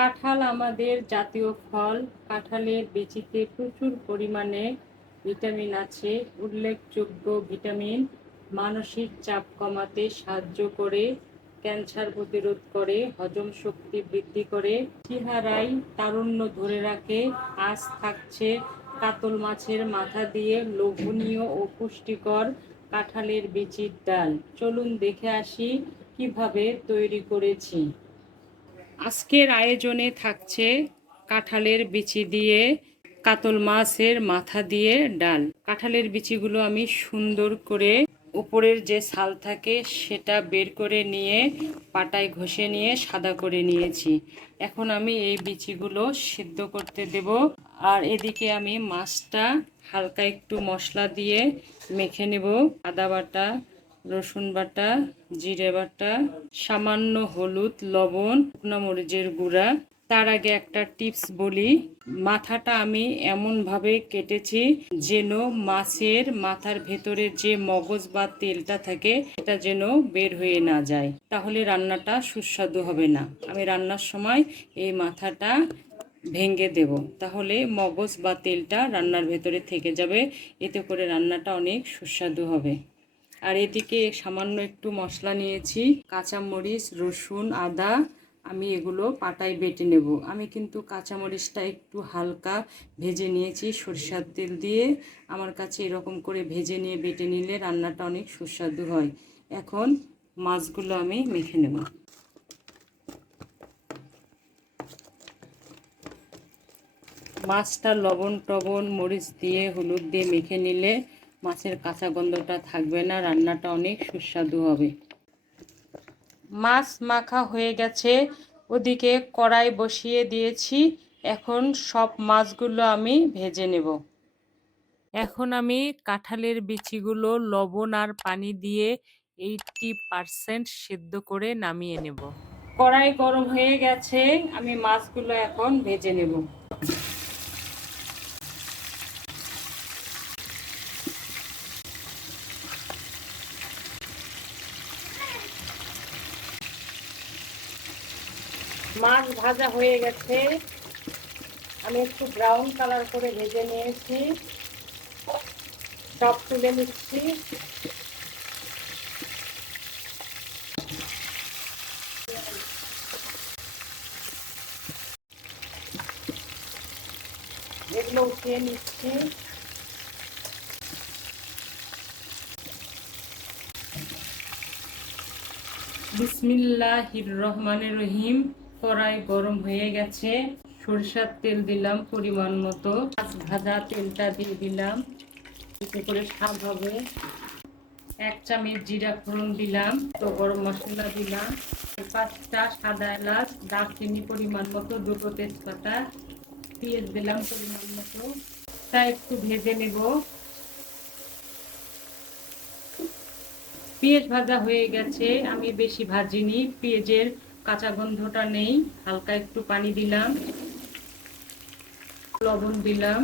কাঁঠাল আমাদের জাতীয় ফল। কাঁঠালের বিচিতে প্রচুর পরিমাণে ভিটামিন আছে। উল্লেখযোগ্য ভিটামিন: মানসিক চাপ কমাতে সাহায্য করে, ক্যান্সার প্রতিরোধ করে, হজম শক্তি বৃদ্ধি করে, চেহারায় তারুণ্য ধরে রাখে। আজ থাকছে কাতল মাছের মাথা দিয়ে লোভনীয় ও পুষ্টিকর কাঁঠালের বিচির ডাল। চলুন দেখে আসি কিভাবে তৈরি করেছি। আজকের আয়োজনে থাকছে কাঁঠালের বিচি দিয়ে কাতল মাছের মাথা দিয়ে ডাল। কাঁঠালের বিচিগুলো আমি সুন্দর করে উপরের যে ছাল থাকে সেটা বের করে নিয়ে পাটায় ঘষে নিয়ে সাদা করে নিয়েছি। এখন আমি এই বিচিগুলো সিদ্ধ করতে দেব। আর এদিকে আমি মাছটা হালকা একটু মশলা দিয়ে মেখে নেব। আদা বাটা, রসুন বাটা, জিরে বাটা, সামান্য হলুদ, লবণ, শুকনো মরিচের গুঁড়া। তার আগে একটা টিপস বলি, মাথাটা আমি এমনভাবে কেটেছি যেন মাছের মাথার ভেতরে যে মগজ বা তেলটা থাকে এটা যেন বের হয়ে না যায়, তাহলে রান্নাটা সুস্বাদু হবে না। আমি রান্নার সময় এই মাথাটা ভেঙে দেব, তাহলে মগজ বা তেলটা রান্নার ভেতরে থেকে যাবে, এতে করে রান্নাটা অনেক সুস্বাদু হবে। আর এদিকে সামান্য একটু মশলা নিয়েছি, কাঁচামরিচ, রসুন, আদা। আমি এগুলো পাটায় বেটে নেব। আমি কিন্তু কাঁচামরিচটা একটু হালকা ভেজে নিয়েছি সরিষার তেল দিয়ে। আমার কাছে এরকম করে ভেজে নিয়ে বেটে নিলে রান্নাটা অনেক সুস্বাদু হয়। এখন মাছগুলো আমি মেখে নেব। মাছটা লবণ টবণ মরিচ দিয়ে হলুদ দিয়ে মেখে নিলে মাছের কাঁচা গন্ধটা থাকবে না, রান্নাটা অনেক সুস্বাদু হবে। মাছ মাখা হয়ে গেছে, ওদিকে কড়াই বসিয়ে দিয়েছি। এখন সব মাছগুলো আমি ভেজে নেব। এখন আমি কাঁঠালের বিচিগুলো লবণ আর পানি দিয়ে 80% সিদ্ধ করে নামিয়ে নেব। কড়াই গরম হয়ে গেছে, আমি মাছগুলো এখন ভেজে নেব। মাছ ভাজা হয়ে গেছে, আমি একটু ব্রাউন কালার করে ভেজে নিয়েছি। সব তুলে নিচ্ছি। এগুলো উঠিয়ে নিচ্ছি। বিসমিল্লাহির রহমানির রহিম। কড়াই গরম হয়ে গেছে, সরিষার তেল দিলাম পরিমাণ মতো। মাছ ভাজা তেলটা দিয়ে দিলাম, এতে করে স্বাদ হবে। 1 চামচ জিরা ফোড়ন দিলাম, তো গরম মশলা দিলাম, 5টা সাদা এলাচ, দারচিনি পরিমাণ মতো, 2টো তেজপাতা, পেঁয়াজ দিলাম পরিমাণ মতো। তা একটু ভেজে নেব। পেঁয়াজ ভাজা হয়ে গেছে, আমি বেশি ভাজিনি, পেঁয়াজের কাঁচা গন্ধটা নেই। হালকা একটু পানি দিলাম, লবণ দিলাম,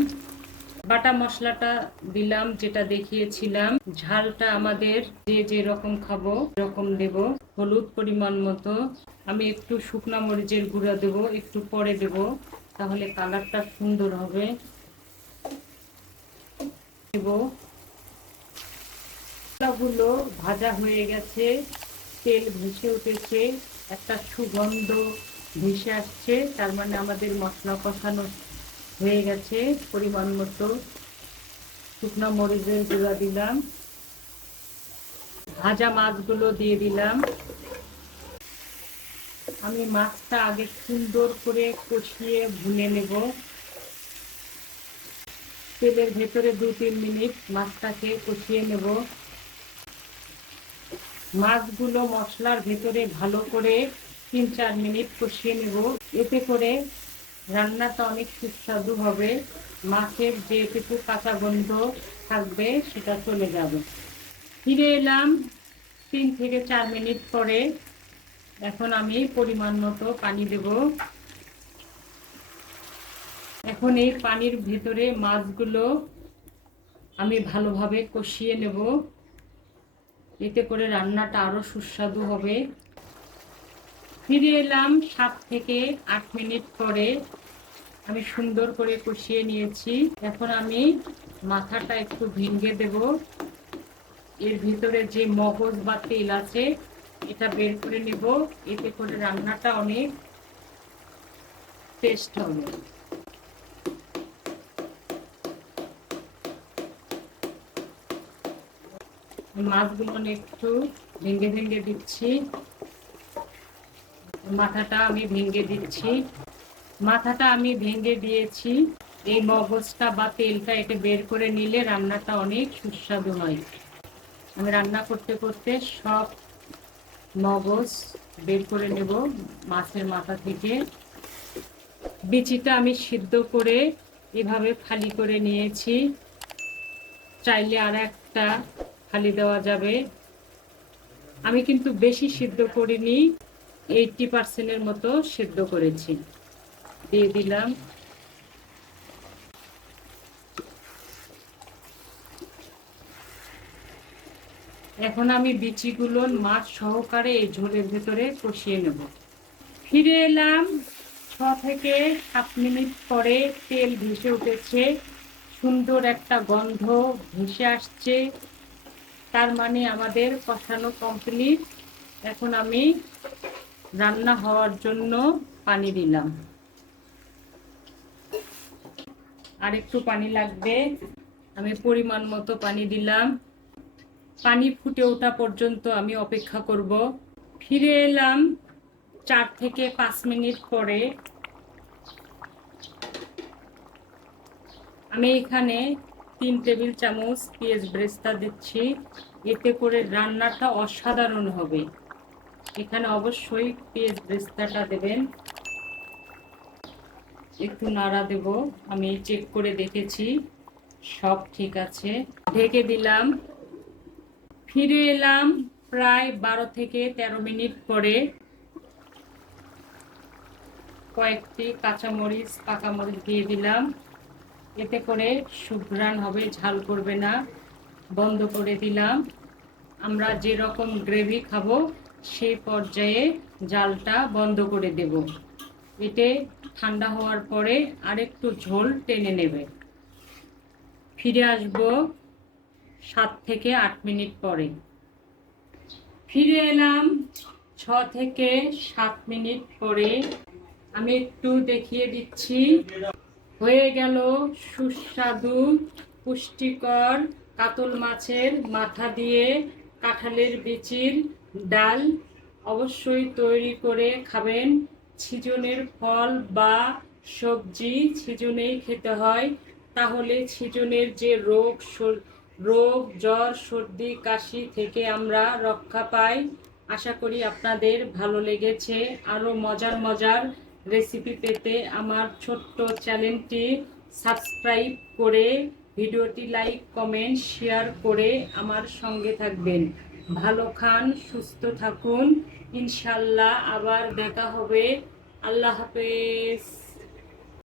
বাটা মশলাটা দিলাম যেটা দেখিয়েছিলাম। ঝালটা আমাদের যে যেরকম খাবো এরকম দেব। হলুদ পরিমাণ মতো। আমি একটু শুকনা মরিচের গুঁড়া দেব, একটু পরে দেব, তাহলে কালারটা সুন্দর হবে। দেব। মশলাগুলো ভাজা হয়ে গেছে, তেল ভেসে উঠেছে, একটা সুগন্ধ ভেসে আসছে, তার মানে আমাদের মশলা কষানো হয়ে গেছে। পরিমাণ মতো শুকনো মরিচের গুঁড়া দিলাম, ভাজা মাছগুলো দিয়ে দিলাম। আমি মাছটা আগে সুন্দর করে কষিয়ে ভুনে নেব। তেলের ভেতরে 2-3 মিনিট মাছটাকে কষিয়ে নেব। মাছগুলো মশলার ভেতরে ভালো করে 3-4 মিনিট কষিয়ে নেব, এতে করে রান্নাটা অনেক সুস্বাদু হবে। মাছের যেটুকু কাঁচা গন্ধ থাকবে সেটা চলে যাবে। ফিরে এলাম 3 থেকে 4 মিনিট পরে। এখন আমি পরিমাণ মতো পানি দেব। এখন এই পানির ভেতরে মাছগুলো আমি ভালোভাবে কষিয়ে নেব, এতে করে রান্নাটা আরো সুস্বাদু হবে। ফিরে এলাম 7 থেকে 8 মিনিট পরে। আমি সুন্দর করে কষিয়ে নিয়েছি। এখন আমি মাথাটা একটু ভেঙে দেব। এর ভিতরে যে মগজ বা তেল আছে এটা বের করে নেব। এতে করে রান্নাটা অনেক টেস্ট হবে। মাছগুলো একটু ভেঙে ভেঙে দিচ্ছি। মাথাটা আমি ভেঙে দিচ্ছি। মাথাটা আমি ভেঙে দিয়েছি। এই মগজটা বা তেলটা এটা বের করে নিলে রান্নাটা অনেক সুস্বাদু হয়। আমি রান্না করতে করতে সব মগজ বের করে নেব মাছের মাথা থেকে। বিচিটা আমি সিদ্ধ করে এভাবে ফালি করে নিয়েছি। চাইলে আর একটা ফালি দেওয়া যাবে। আমি কিন্তু বেশি সিদ্ধ করিনি, 80% মতো সিদ্ধ করেছি। দিয়ে দিলাম। এখন আমি বিচিগুলো মাছ সহকারে এই ঝোলের ভেতরে কষিয়ে নেব। ফিরে এলাম 6 থেকে 7 মিনিট পরে। তেল ভেসে উঠেছে, সুন্দর একটা গন্ধ ভেসে আসছে। তার মানে আমাদের কষানো কমপ্লিট। এখন আমি রান্না হওয়ার জন্য পানি দিলাম। আর একটু পানি লাগবে, আমি পরিমাণ মতো পানি দিলাম। পানি ফুটে ওঠা পর্যন্ত আমি অপেক্ষা করব। ফিরে এলাম 4 থেকে 5 মিনিট পরে। আমি এখানে 3 টেবিল চামচ পেঁয়াজ বেরেস্তা দিচ্ছি। এতে করে রান্নাটা অসাধারণ হবে। এখানে অবশ্যই পেঁয়াজ বেরেস্তাটা দেবেন। একটু নাড়া দেব। আমি চেক করে দেখেছি সব ঠিক আছে। ঢেকে দিলাম। ফিরে এলাম প্রায় 12 থেকে 13 মিনিট পরে। কয়েকটি কাঁচামরিচ পাকা মরিচ দিয়ে দিলাম। এতে করে সুঘ্রাণ হবে, ঝাল করবে না। বন্ধ করে দিলাম। আমরা যেরকম গ্রেভি খাবো সেই পর্যায়ে জালটা বন্ধ করে দেব। এতে ঠান্ডা হওয়ার পরে আরেকটু ঝোল টেনে নেবে। ফিরে আসব 7 থেকে 8 মিনিট পরে। ফিরে এলাম 6 থেকে 7 মিনিট পরে। আমি একটু দেখিয়ে দিচ্ছি। হয়ে গেল সুস্বাদু পুষ্টিকর কাতল মাছের মাথা দিয়ে কাঁঠালের বিচির ডাল। অবশ্যই তৈরি করে খাবেন। সিজনের ফল বা সবজি সিজনেই খেতে হয়, তাহলে সিজনের যে রোগ জ্বর সর্দি কাশি থেকে আমরা রক্ষা পাই। আশা করি আপনাদের ভালো লেগেছে। আরও মজার মজার রেসিপি পেতে আমার ছোট্ট চ্যানেলটি সাবস্ক্রাইব করে ভিডিওটি লাইক কমেন্ট শেয়ার করে আমার সঙ্গে থাকবেন। ভালো খান, সুস্থ থাকুন। ইনশাল্লাহ আবার দেখা হবে। আল্লাহ হাফেজ।